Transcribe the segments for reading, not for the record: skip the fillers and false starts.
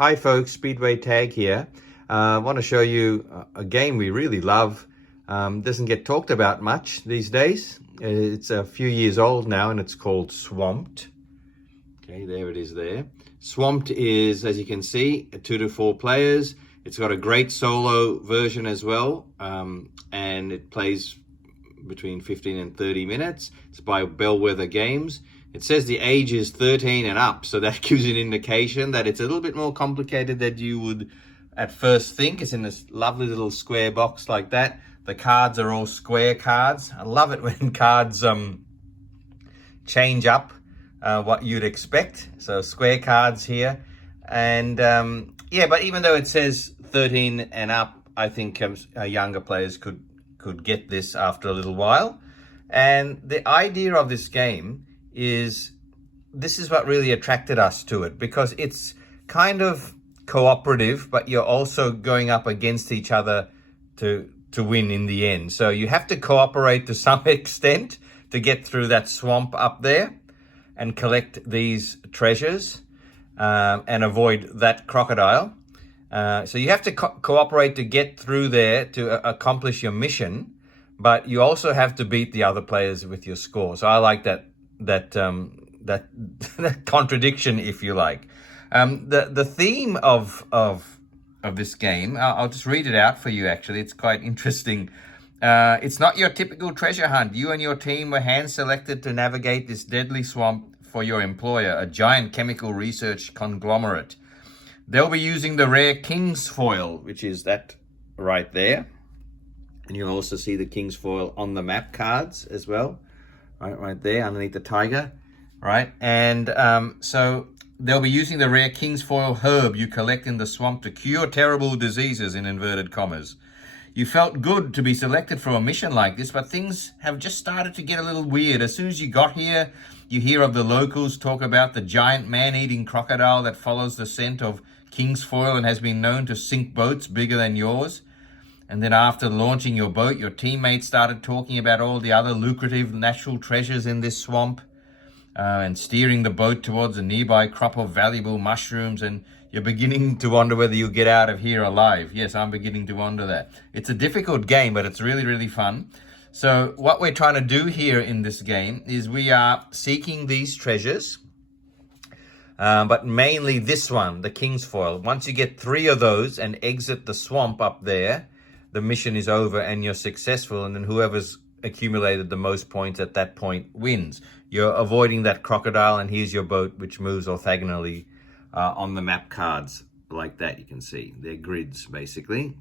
Hi folks, Speedway Tag here. I want to show you a game we really love. Doesn't get talked about much these days. It's a few years old now and it's called Swamped. Okay, there it is there. Swamped is, as you can see, 2 to 4 players. It's got a great solo version as well, and it plays between 15 and 30 minutes. It's by Bellwether Games. It says the age is 13 and up, so that gives you an indication that it's a little bit more complicated than you would at first think. It's in this lovely little square box like that. The cards are all square cards. I love it when cards change up what you'd expect. So square cards here. And yeah, but even though it says 13 and up, I think younger players could get this after a little while. And the idea of this game is, this is what really attracted us to it, because it's kind of cooperative, but you're also going up against each other to win in the end. So you have to cooperate to some extent to get through that swamp up there and collect these treasures and avoid that crocodile. So you have to cooperate to get through there to accomplish your mission, but you also have to beat the other players with your score. So I like that contradiction, if you like. The theme of this game, I'll just read it out for you. Actually, it's quite interesting. It's not your typical treasure hunt. You and your team were hand selected to navigate this deadly swamp for your employer, a giant chemical research conglomerate. They'll be using the rare king's foil, which is that right there, and you'll also see the king's foil on the map cards as well. Right there underneath the tiger, right? And so they'll be using the rare king's foil herb you collect in the swamp to cure terrible diseases, in inverted commas. You felt good to be selected for a mission like this, but things have just started to get a little weird. As soon as you got here, you hear of the locals talk about the giant man-eating crocodile that follows the scent of king's foil and has been known to sink boats bigger than yours. And then after launching your boat, your teammates started talking about all the other lucrative natural treasures in this swamp and steering the boat towards a nearby crop of valuable mushrooms. And you're beginning to wonder whether you'll get out of here alive. Yes, I'm beginning to wonder that. It's a difficult game, but it's really, really fun. So what we're trying to do here in this game is we are seeking these treasures, but mainly this one, the king's foil. Once you get 3 of those and exit the swamp up there, the mission is over and you're successful, and then whoever's accumulated the most points at that point wins. You're avoiding that crocodile, and here's your boat, which moves orthogonally on the map cards like that. You can see they're grids, basically.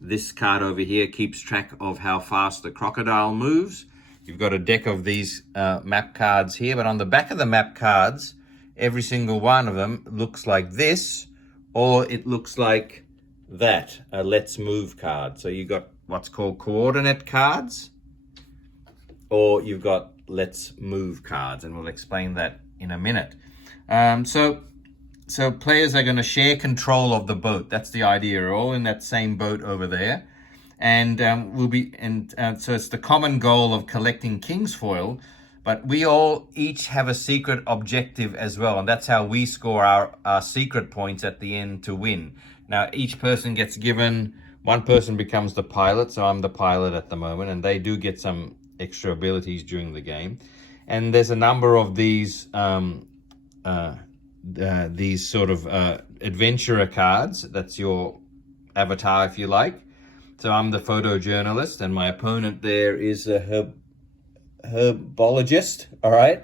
This card over here keeps track of how fast the crocodile moves. You've got a deck of these map cards here, but on the back of the map cards, every single one of them looks like this, or it looks like that, a let's move card. So you've got what's called coordinate cards, or you've got let's move cards, and we'll explain that in a minute. So players are going to share control of the boat. That's the idea. We're all in that same boat over there, and so it's the common goal of collecting king's foil, but we all each have a secret objective as well, and that's how we score our secret points at the end to win. Now, each person gets given, one person becomes the pilot, so I'm the pilot at the moment, and they do get some extra abilities during the game. And there's a number of these sort of adventurer cards. That's your avatar, if you like. So I'm the photojournalist, and my opponent there is a herbologist, all right?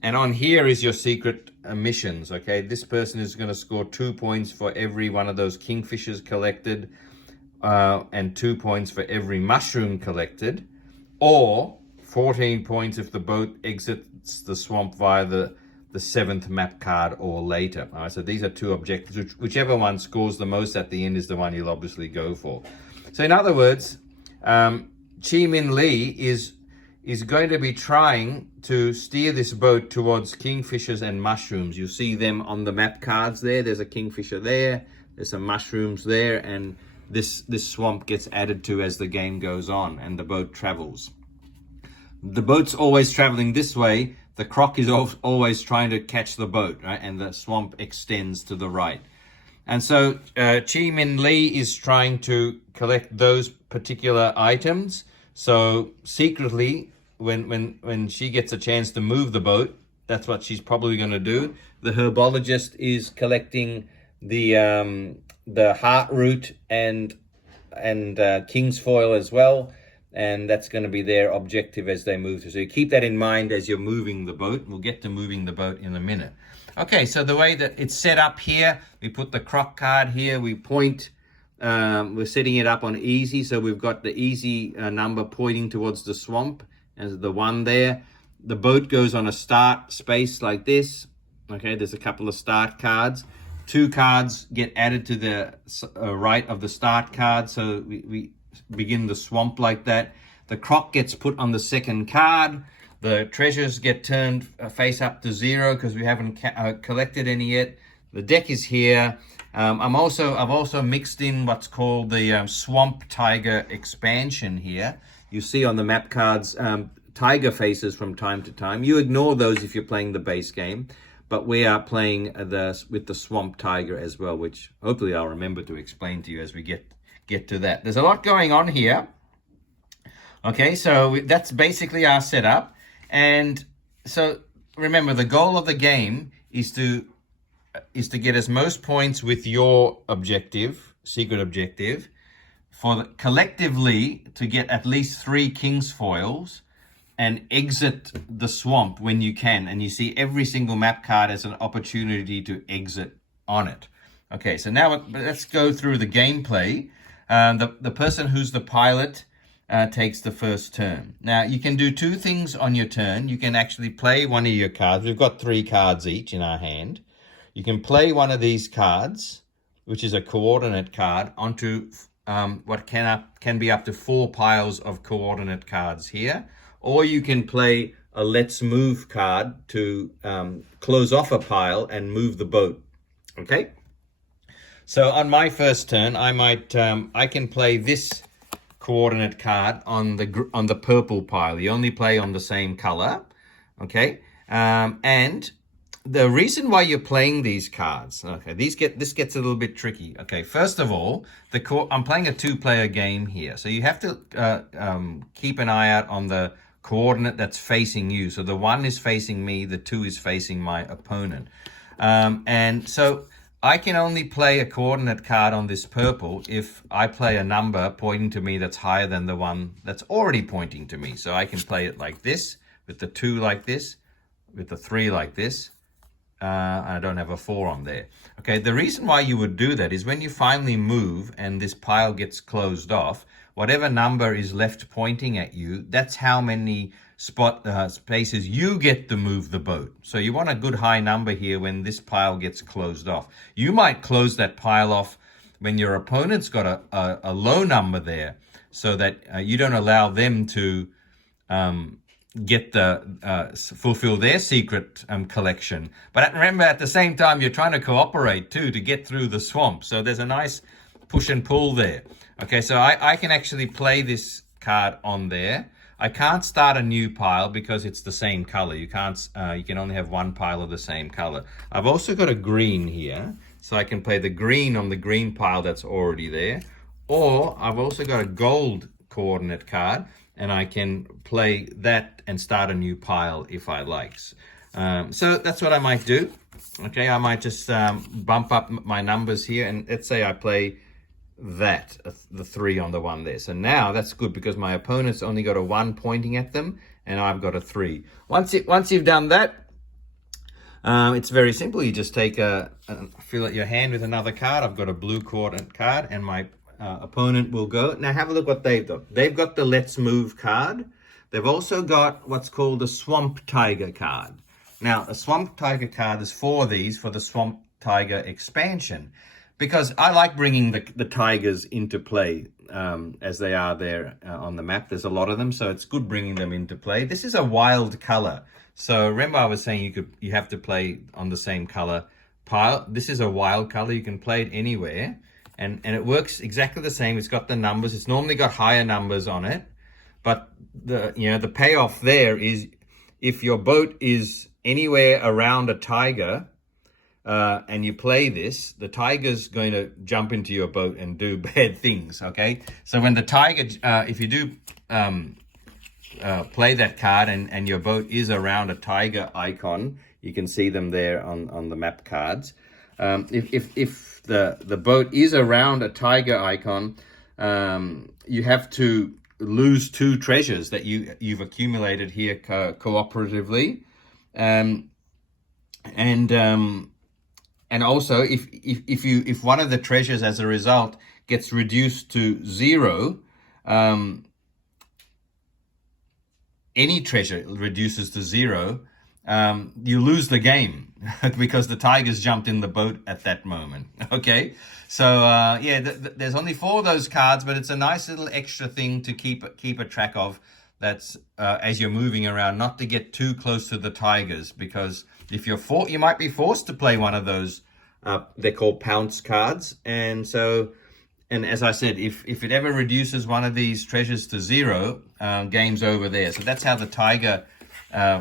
And on here is your secret missions, okay? This person is going to score 2 points for every one of those kingfishers collected, and 2 points for every mushroom collected, or 14 points if the boat exits the swamp via the 7th map card or later. All right, so these are 2 objectives. Whichever one scores the most at the end is the one you'll obviously go for. So in other words, Chi Min Lee is going to be trying to steer this boat towards kingfishers and mushrooms. You see them on the map cards there. There's a kingfisher there. There's some mushrooms there. And this swamp gets added to as the game goes on and the boat travels. The boat's always traveling this way. The croc is always trying to catch the boat, right? And the swamp extends to the right. And so Chi Min Lee is trying to collect those particular items. So secretly, when she gets a chance to move the boat, that's what she's probably going to do. The herbologist is collecting the heart root and king's foil as well. And that's going to be their objective as they move through. So you keep that in mind as you're moving the boat. We'll get to moving the boat in a minute. Okay, so the way that it's set up here, we put the croc card here. We point, we're setting it up on easy. So we've got the easy number pointing towards the swamp as the 1 there. The boat goes on a start space like this. Okay, there's a couple of start cards. 2 cards get added to the right of the start card. So we begin the swamp like that. The croc gets put on the second card. The treasures get turned face up to 0 because we haven't collected any yet. The deck is here. I've also mixed in what's called the Swamp Tiger expansion here. You see on the map cards tiger faces from time to time. You ignore those if you're playing the base game, but we are playing with the Swamp Tiger as well, which hopefully I'll remember to explain to you as we get to that. There's a lot going on here. Okay, so that's basically our setup. And so remember, the goal of the game is to get as most points with your objective, secret objective, collectively to get at least 3 king's foils and exit the swamp when you can. And you see every single map card as an opportunity to exit on it. Okay, so now let's go through the gameplay. The person who's the pilot takes the first turn. Now, you can do 2 things on your turn. You can actually play one of your cards. We've got 3 cards each in our hand. You can play one of these cards, which is a coordinate card, onto what can be up to 4 piles of coordinate cards here. Or you can play a Let's Move card to close off a pile and move the boat. Okay? So on my first turn, I can play this coordinate card on the purple pile. You only play on the same color, okay? And the reason why you're playing these cards, okay, this gets a little bit tricky. Okay, first of all, I'm playing a 2-player game here, so you have to keep an eye out on the coordinate that's facing you. So the 1 is facing me, the 2 is facing my opponent, and so I can only play a coordinate card on this purple if I play a number pointing to me that's higher than the one that's already pointing to me. So I can play it like this, with the 2 like this, with the 3 like this. I don't have a 4 on there. Okay, the reason why you would do that is when you finally move and this pile gets closed off, whatever number is left pointing at you, that's how many spaces you get to move the boat. So you want a good high number here when this pile gets closed off. You might close that pile off when your opponent's got a low number there, so that you don't allow them to fulfill their secret collection. But remember, at the same time, you're trying to cooperate too to get through the swamp. So there's a nice push and pull there. Okay, so I can actually play this card on there. I can't start a new pile because it's the same color. You can only have 1 pile of the same color. I've also got a green here, so I can play the green on the green pile that's already there. Or I've also got a gold coordinate card, and I can play that and start a new pile if I like. So that's what I might do. Okay, I might just bump up my numbers here, and let's say I play the 3 on the 1 there. So now that's good because my opponent's only got a 1 pointing at them, and I've got a 3. Once you've done that, it's very simple. You just fill out your hand with another card. I've got a blue coordinate card, and my opponent will go. Now have a look what they've got. They've got the Let's Move card. They've also got what's called the Swamp Tiger card. Now, a Swamp Tiger card is 4 of these for the Swamp Tiger expansion, because I like bringing the tigers into play as they are there on the map. There's a lot of them, so it's good bringing them into play. This is a wild color. So remember I was saying you have to play on the same color pile. This is a wild color. You can play it anywhere, and it works exactly the same. It's got the numbers. It's normally got higher numbers on it, but the payoff there is if your boat is anywhere around a tiger, and you play this, the tiger's going to jump into your boat and do bad things, okay? So when the tiger, if you do play that card and your boat is around a tiger icon, you can see them there on the map cards. If the boat is around a tiger icon, you have to lose 2 treasures that you've accumulated here cooperatively. And also, if one of the treasures as a result gets reduced to 0, any treasure reduces to 0, you lose the game because the tigers jumped in the boat at that moment. Okay, so yeah, there's only 4 of those cards, but it's a nice little extra thing to keep a track of. That's as you're moving around, not to get too close to the tigers, because if you might be forced to play one of those. They're called pounce cards, and so, and as I said, if it ever reduces one of these treasures to 0, game's over there. So that's how the tiger,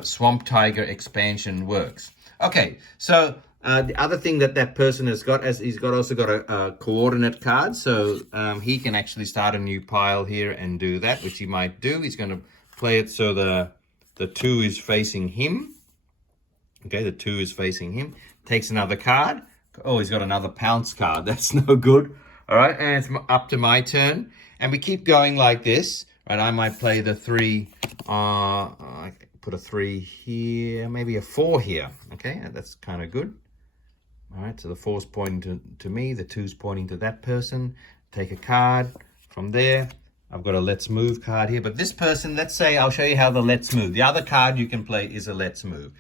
swamp tiger expansion works. Okay, so the other thing that person has got is he's also got a coordinate card, so he can actually start a new pile here and do that, which he might do. He's going to play it so the 2 is facing him. Okay, the 2 is facing him. Takes another card. Oh, he's got another pounce card. That's no good. All right, and it's up to my turn. And we keep going like this. Right, I might play the 3. I put a 3 here, maybe a 4 here. Okay, that's kind of good. All right, so the 4's pointing to me. The 2's pointing to that person. Take a card from there. I've got a let's move card here. But this person, let's say, I'll show you how the let's move. The other card you can play is a let's move.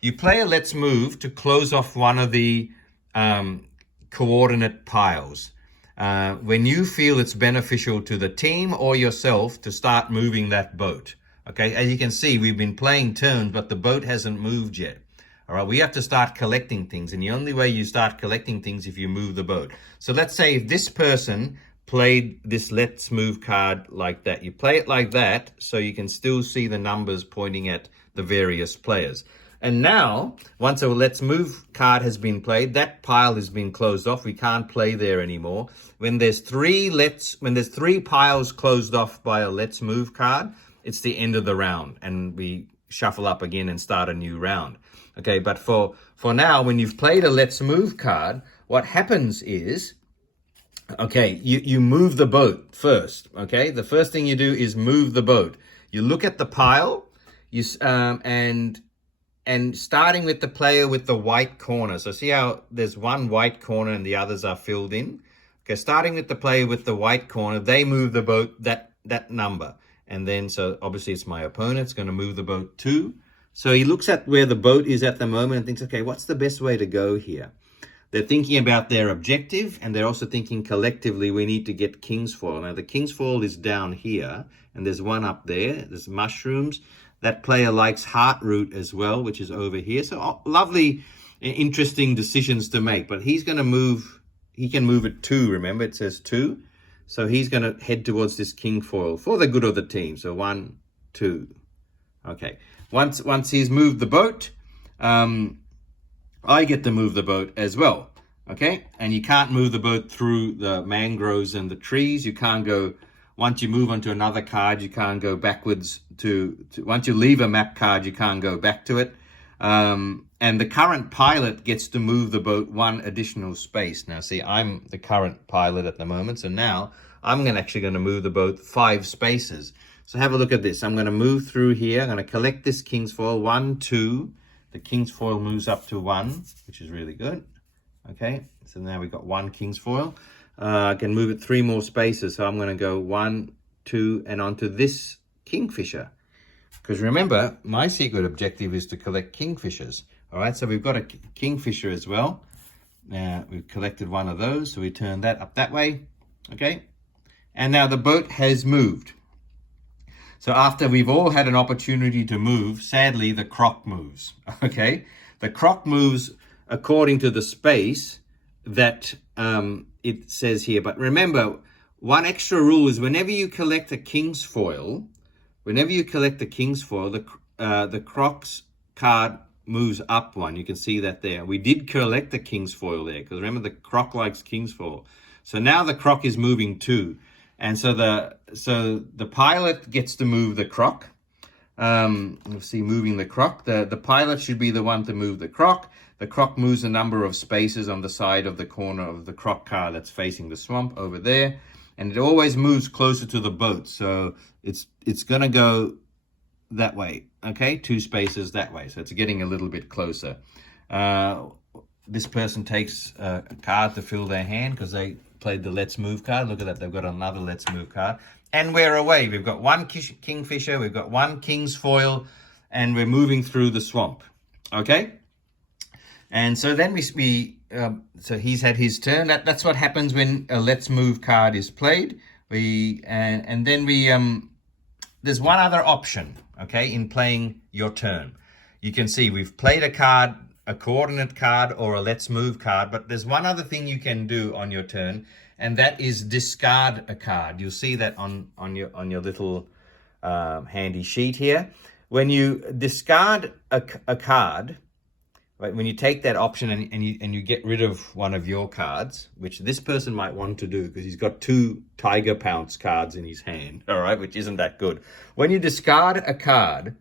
You play a let's move to close off one of the coordinate piles. When you feel it's beneficial to the team or yourself to start moving that boat. Okay, as you can see, we've been playing turns, but the boat hasn't moved yet. All right, we have to start collecting things, and the only way you start collecting things if you move the boat. So let's say if this person played this let's move card like that, you play it like that so you can still see the numbers pointing at the various players. And now, once a let's move card has been played, that pile has been closed off. We can't play there anymore. When there's 3 piles closed off by a let's move card, it's the end of the round, and we shuffle up again and start a new round. Okay, but for now, when you've played a let's move card, what happens is, okay, you move the boat first. Okay, the first thing you do is move the boat. You look at the pile, and starting with the player with the white corner. So see how there's one white corner and the others are filled in? Okay, starting with the player with the white corner, they move the boat that number. And then, so obviously it's my opponent, it's going to move the boat 2. So he looks at where the boat is at the moment and thinks, okay, what's the best way to go here? They're thinking about their objective, and they're also thinking collectively, we need to get king's foil. Now the king's foil is down here, and there's one up there. There's mushrooms. That player likes heartroot as well, which is over here. So lovely, interesting decisions to make. But he's going to move, he can move it 2, remember, it says 2. So he's going to head towards this king foil for the good of the team. So 1, 2. Okay. Once he's moved the boat, I get to move the boat as well. Okay. And you can't move the boat through the mangroves and the trees. You can't go, once you move onto another card, you can't go backwards to once you leave a map card, you can't go back to it. And the current pilot gets to move the boat 1 additional space. Now, see, I'm the current pilot at the moment. So now I'm actually going to move the boat 5 spaces. So have a look at this. I'm going to move through here. I'm going to collect this king's foil. 1, 2. The king's foil moves up to 1, which is really good. Okay, so now we've got 1 king's foil. I can move it 3 more spaces. So I'm going to go 1, 2, and onto this kingfisher. Because remember, my secret objective is to collect kingfishers. All right, so we've got a kingfisher as well. Now we've collected 1 of those, so we turn that up that way. Okay, and now the boat has moved. So after we've all had an opportunity to move, sadly, the croc moves. Okay, the croc moves according to the space that it says here. But remember, one extra rule is whenever you collect a king's foil, the croc's card moves up one. You can see that there. We did collect the king's foil there, because remember the croc likes king's foil. So now the croc is moving 2. And so the pilot gets to move the croc. Let's see, moving the croc. The pilot should be the one to move the croc. The croc moves a number of spaces on the side of the corner of the croc card that's facing the swamp over there. And it always moves closer to the boat. So it's going to go that way, okay? 2 spaces that way. So it's getting a little bit closer. This person takes a card to fill their hand because they played the Let's Move card. Look at that, they've got another Let's Move card. And we're away. We've got 1 kingfisher, we've got 1 king's foil, and we're moving through the swamp, okay? And so then so he's had his turn. That's what happens when a Let's Move card is played. And then there's one other option, okay, in playing your turn. You can see we've played a card, a coordinate card or a Let's Move card, but there's one other thing you can do on your turn, and that is discard a card. You'll see that on your little handy sheet here. When you discard a card, right, when you take that option and you get rid of one of your cards, which this person might want to do because he's got 2 Tiger Pounce cards in his hand, all right, which isn't that good. When you discard a card,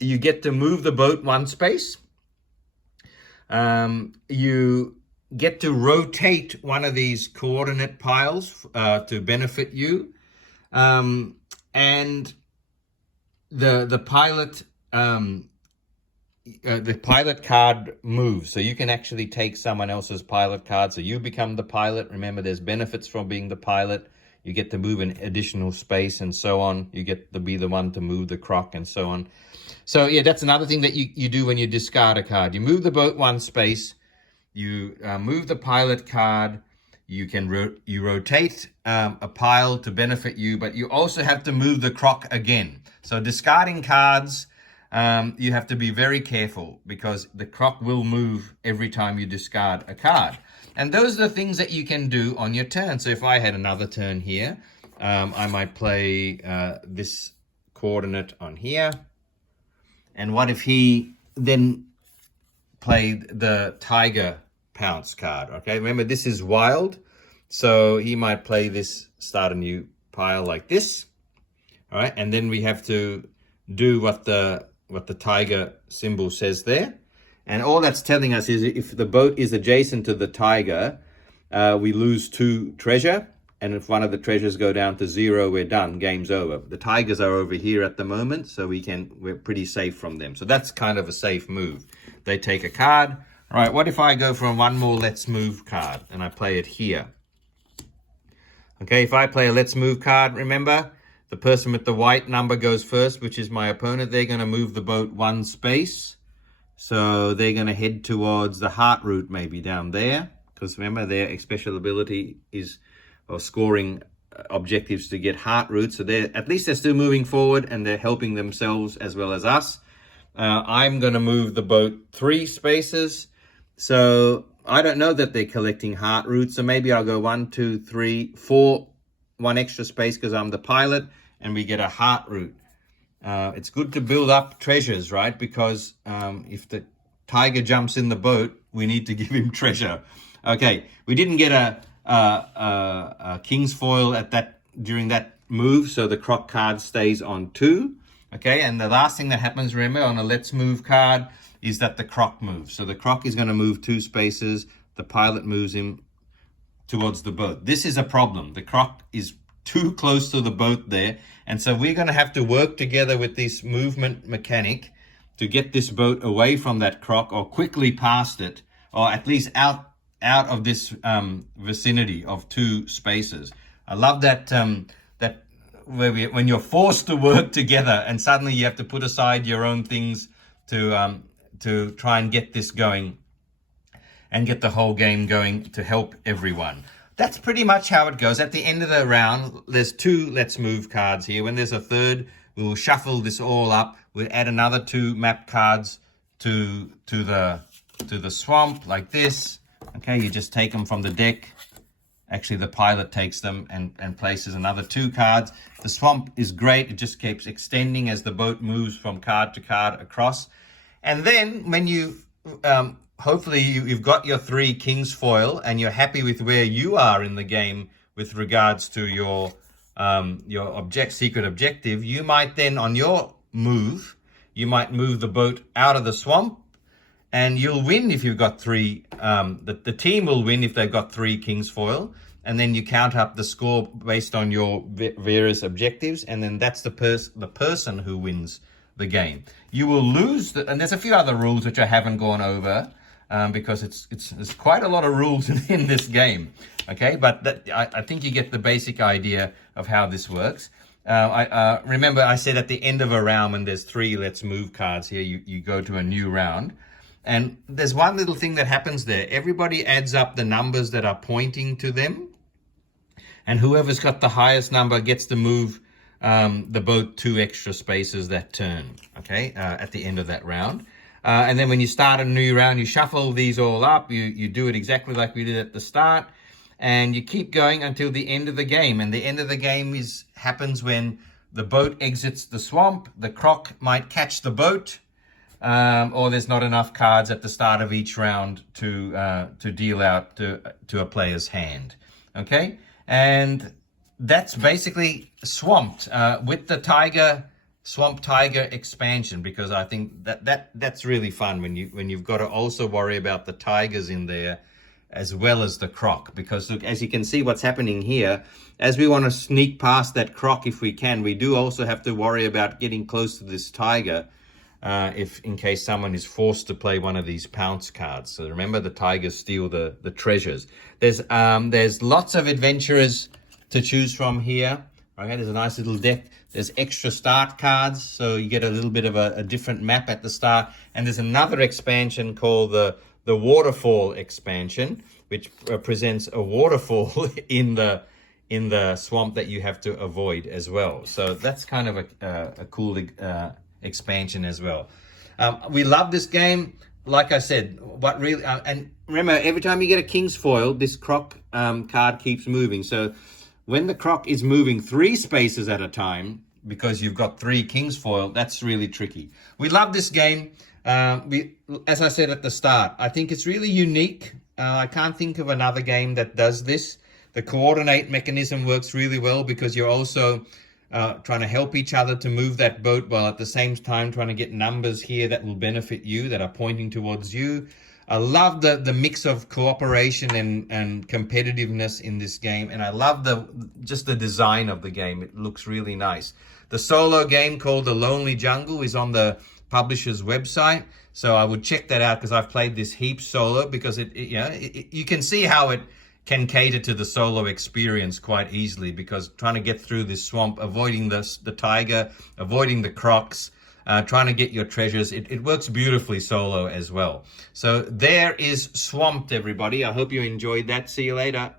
you get to move the boat 1 space. You get to rotate one of these coordinate piles to benefit you. And the pilot... the pilot card moves, so you can actually take someone else's pilot card, so you become the pilot. Remember, there's benefits from being the pilot. You get to move an additional space and so on. You get to be the one to move the croc and so on. So yeah, that's another thing that you do when you discard a card. You move the boat 1 space, you move the pilot card, you can you rotate a pile to benefit you, but you also have to move the croc again. So discarding cards, you have to be very careful because the croc will move every time you discard a card. And those are the things that you can do on your turn. So if I had another turn here, I might play this coordinate on here. And what if he then played the Tiger Pounce card? Okay, remember this is wild. So he might play this, start a new pile like this. All right, and then we have to do what the tiger symbol says there. And all that's telling us is if the boat is adjacent to the tiger, we lose 2 treasure. And if one of the treasures go down to 0, we're done, game's over. The tigers are over here at the moment, so we're pretty safe from them. So that's kind of a safe move. They take a card. All right, what if I go for 1 more Let's Move card and I play it here? Okay, if I play a Let's Move card, remember, the person with the white number goes first, which is my opponent. They're going to move the boat 1 space. So they're going to head towards the heart route, maybe down there. Because remember, their special ability is scoring objectives to get heart route. So at least they're still moving forward and they're helping themselves as well as us. I'm going to move the boat 3 spaces. So I don't know that they're collecting heart route. So maybe I'll go 1, 2, 3, 4, 1 extra space because I'm the pilot, and we get a heart route. It's good to build up treasures, right? Because if the tiger jumps in the boat, we need to give him treasure. Okay, we didn't get a king's foil during that move, so the croc card stays on 2. Okay, and the last thing that happens, remember, on a Let's Move card is that the croc moves. So the croc is going to move 2 spaces. The pilot moves him towards the boat. This is a problem. The croc is too close to the boat there, and so we're going to have to work together with this movement mechanic to get this boat away from that croc, or quickly past it, or at least out of this vicinity of 2 spaces. I love that when you're forced to work together and suddenly you have to put aside your own things to try and get this going and get the whole game going to help everyone. That's pretty much how it goes. At the end of the round, there's 2 Let's Move cards here. When there's a third, we'll shuffle this all up. We'll add another 2 map cards to the swamp like this. Okay, you just take them from the deck. Actually, the pilot takes them and places another 2 cards. The swamp is great. It just keeps extending as the boat moves from card to card across. And then when you, hopefully you've got your 3 king's foil and you're happy with where you are in the game with regards to your secret objective, you might then on your move, you might move the boat out of the swamp, and you'll win if you've got 3. The team will win if they've got 3 king's foil, and then you count up the score based on your various objectives, and then that's the person who wins the game. You will lose, and there's a few other rules which I haven't gone over because there's quite a lot of rules in this game. Okay, but I think you get the basic idea of how this works. Remember I said at the end of a round when there's 3 let's move cards here, you go to a new round. And there's one little thing that happens there. Everybody adds up the numbers that are pointing to them. And whoever's got the highest number gets to move the boat 2 extra spaces that turn, okay, at the end of that round. And then when you start a new round, you shuffle these all up. You do it exactly like we did at the start. And you keep going until the end of the game. And the end of the game happens when the boat exits the swamp. The croc might catch the boat. Or there's not enough cards at the start of each round to deal out to a player's hand. Okay, and that's basically Swamped with the Swamp Tiger expansion, because I think that's really fun when you've got to also worry about the tigers in there as well as the croc. Because look, as you can see what's happening here, as we want to sneak past that croc if we can, we do also have to worry about getting close to this tiger. If in case someone is forced to play one of these pounce cards. So remember, the tigers steal the treasures. There's lots of adventurers to choose from here. Okay, there's a nice little deck. There's extra start cards, so you get a little bit of a different map at the start. And there's another expansion called the Waterfall expansion, which presents a waterfall in the swamp that you have to avoid as well. So that's kind of a cool expansion as well. We love this game. Like I said, what really and remember, every time you get a king's foil, this croc card keeps moving. So when the croc is moving 3 spaces at a time, because you've got 3 king's foil, that's really tricky. We love this game. As I said at the start, I think it's really unique. I can't think of another game that does this. The coordinate mechanism works really well because you're also trying to help each other to move that boat, while at the same time trying to get numbers here that will benefit you, that are pointing towards you. I love the mix of cooperation and competitiveness in this game, and I love just the design of the game. It looks really nice. The solo game called The Lonely Jungle is on the publisher's website, so I would check that out because I've played this heaps solo, because you can see how it can cater to the solo experience quite easily, because trying to get through this swamp, avoiding the tiger, avoiding the crocs, trying to get your treasures, it works beautifully solo as well. So there is Swamped, everybody. I hope you enjoyed that. See you later.